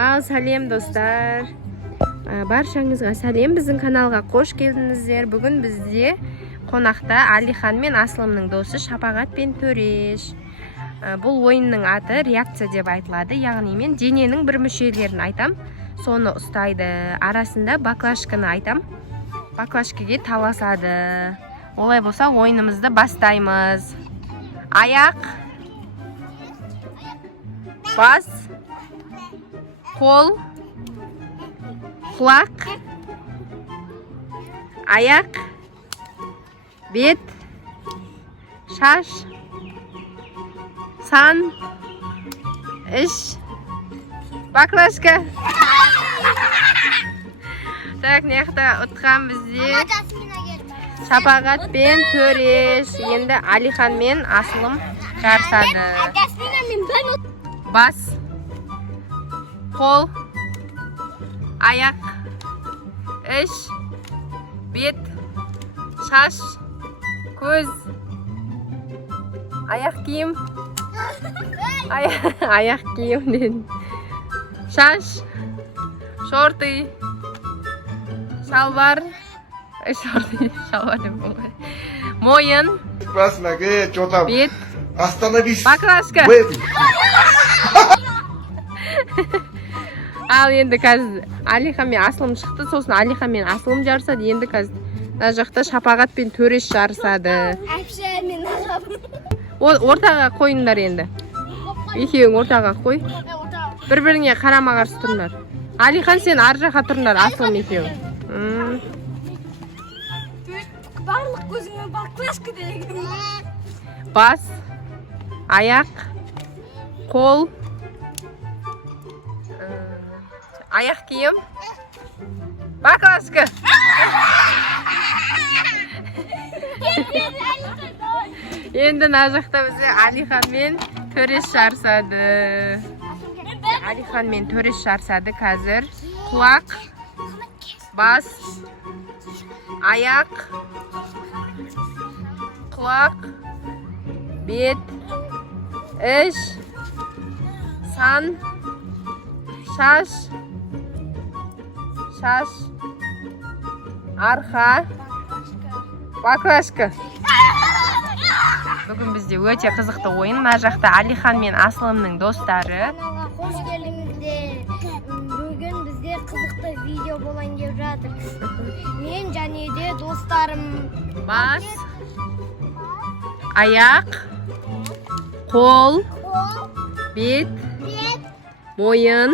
Сәлем достар. Баршаңызға сәлем, біздің каналға қош келдіңіздер. Бүгін бізде қонақта Алихан мен Асылымның досы Шапағат пен Төреш. Бұл ойынның аты реакция деп айтылады. Яғни мен дененің бір мүшелерін айтам, соны ұстайды. Арасында баклажканы айтам. Баклажкаге таласады. Олай болса ойынымызды бастаймыз. Аяқ, бас, қол, құлақ, аяқ, бет, шаш, сан, іш, баклажка. Так, неқта ұтқан бізде Шапағат пен Төреш. Енді Алихан мен Асылым жарысады. Бас, қол, аяқ, іш, бет, шаш, көз, аяқ киім, аяқ киім, шаш, шорты, шалбар, мойын, бет, баклажка. Ал енді қазір Алихан мен Асылым шықты, сосын Алихан мен Асылым жарысады. Енді қазір мына жақта Шапағат пен Төреш жарысады. Ортаға қойыңдар енді. Екеуің ортаға қой. Бір-біріңе қарама қарсы тұрыңдар. Алихан сен ар жаққа тұрыңдар, Асылым екеуің. Барлық көзіңе баклажка деген. Бас, аяқ, қол, аяқ киім, баклажка. Енді мына жақта бізде Алихан мен Төреш жарысады. Алихан мен Төреш жарысады қазір. Құлақ, бас, аяқ, құлақ, бет, іш, сан, шаш, арқа, баклажка. Бүгін бізде өте қызықты ойын. Мына жақта Алихан мен Асылымның достары. Қош келдіңіздер. Бүгін бізде қызықты видео болайын деп жатыр. Мен және де достарым. Бас, аяқ, қол, бет, мойын,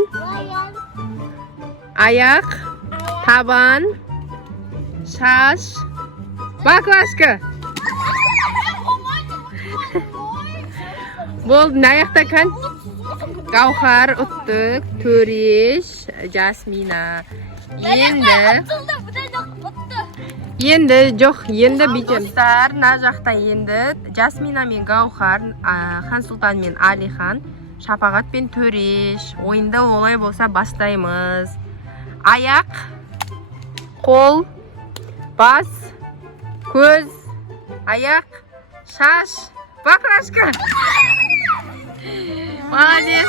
аяқ, табан, шаш, баклажка. Болды, мына жақта кән? Гаухар ұттық, Төреш, Жасмина. Енді бүйтеміз. Мына жақта енді Жасмина мен Гаухар, Хансұлтан мен Алихан, Шапағат пен Төреш. Ойынды олай болса бастаймыз. Аяқ, қол, бас, көз, аяқ, шаш, баклажка. Молодец.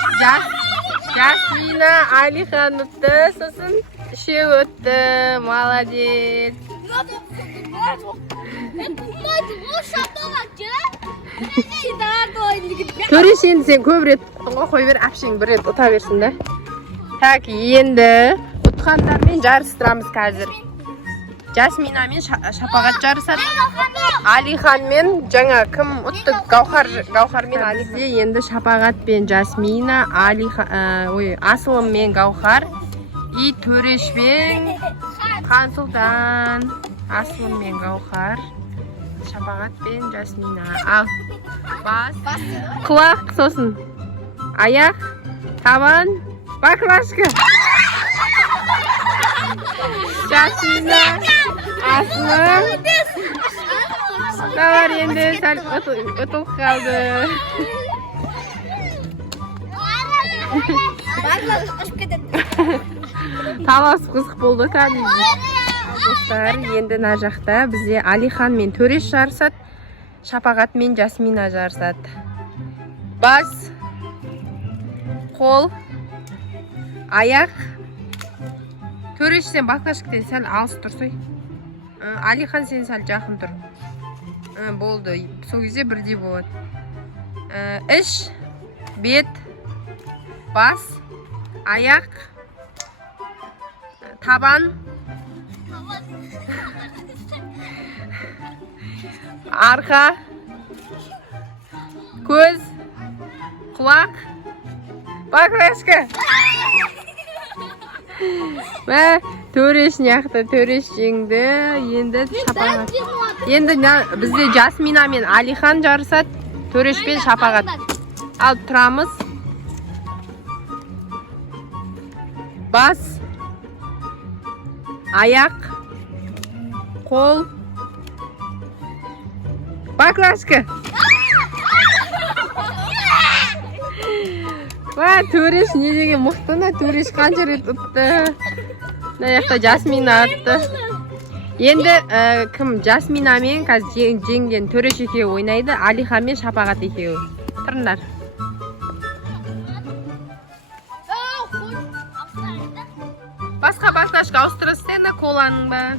Жасмина, Алихан ұтты, сосын үшеу өтті. Молодец. Төреш, енді сен көп рет қой бер, әпшең бір рет ұта берсін да. Так, енді ұтқандармен жарыстырамыз қазір. Жасмина мен Шапағат жарысады. Алихан мен жаңа кім ұтты? Гаухар мен Алихан. Енді Шапағат пен Жасмина, Асылым мен Гаухар, и Төреш пен Хансұлтан. Асылым мен Гаухар, Шапағат пен Жасмина. Ал, бас, құлақ, сосын аяқ, табан, баклажка. Жасмина, Асылым. Давар енді сәл ұтылып қалды. Талас қызық болды кәдімгі. Достар, енді мына жақта бізде Алихан мен Төреш жарысады, Шапағат мен Жасмина жарысады. Бас, қол, аяқ. Төреш, сен баклашкіден сәл алыс тұрсай. Алихан, сен сәл жақын тұр. Болды, сол кезде бірдей болады. Іш, бет, бас, аяқ, табан, арқа, көз, құлақ, баклашка. Мә, Төреш няқты, Төреш жеңді. Енді Шапағат. Енді бізде Жасмина мен Алихан жарысады. Төреш пен Шапағат. Ал тұрамыз. Бас, аяқ, қол, баклашка. Ва, Төреш не деген мұқтына, Төреш қанша рет ұтты. Мына жақта Жасмина атты. Енді кім Жасмина мен қазір жеңген Төреш екеуі ойнайды, Алихан мен Шапағат екеуі. Тұрыңдар. Басқа баклашка ауыстырасыз, коланың ба?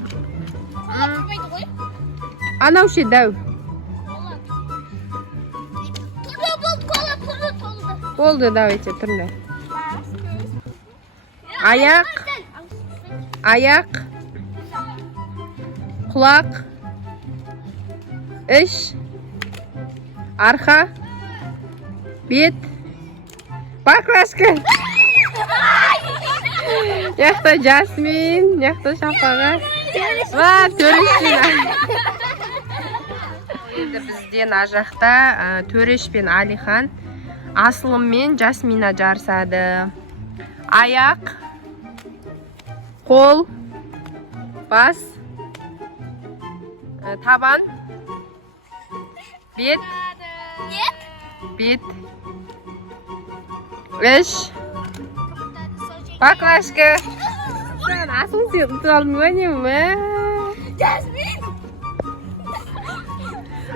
Анау ше дәу. Болды, давайте, тұрыңдар. Аяқ, аяқ, құлақ, іш, арқа, бет, баклашка. Яқта Жасмин, яқта Шапағат. Ва, Төреш. Енді бізден ажақта Төреш пен Алихан, Асылым мен Жасмина жарысады. Аяқ, қол, бас, табан, бет, іш, баклашка. Sen asıl sıyıntı almıyor mu? Жасмин!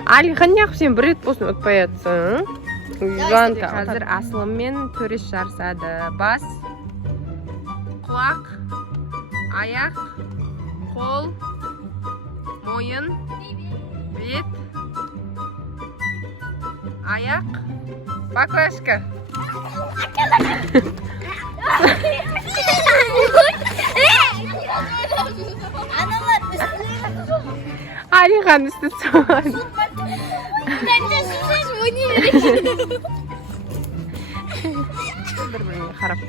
Алихан яқып сен бір рет болсын ұтпай атсың. Жуанка. Қазір Асылым мен Төреш жарысады. Бас, құлақ, аяқ, қол, мойын, бет, аяқ, баклашка. Аналар üstüne Алихан үсті соған. Bence süzüş oynayalım. Bir-birine қарап.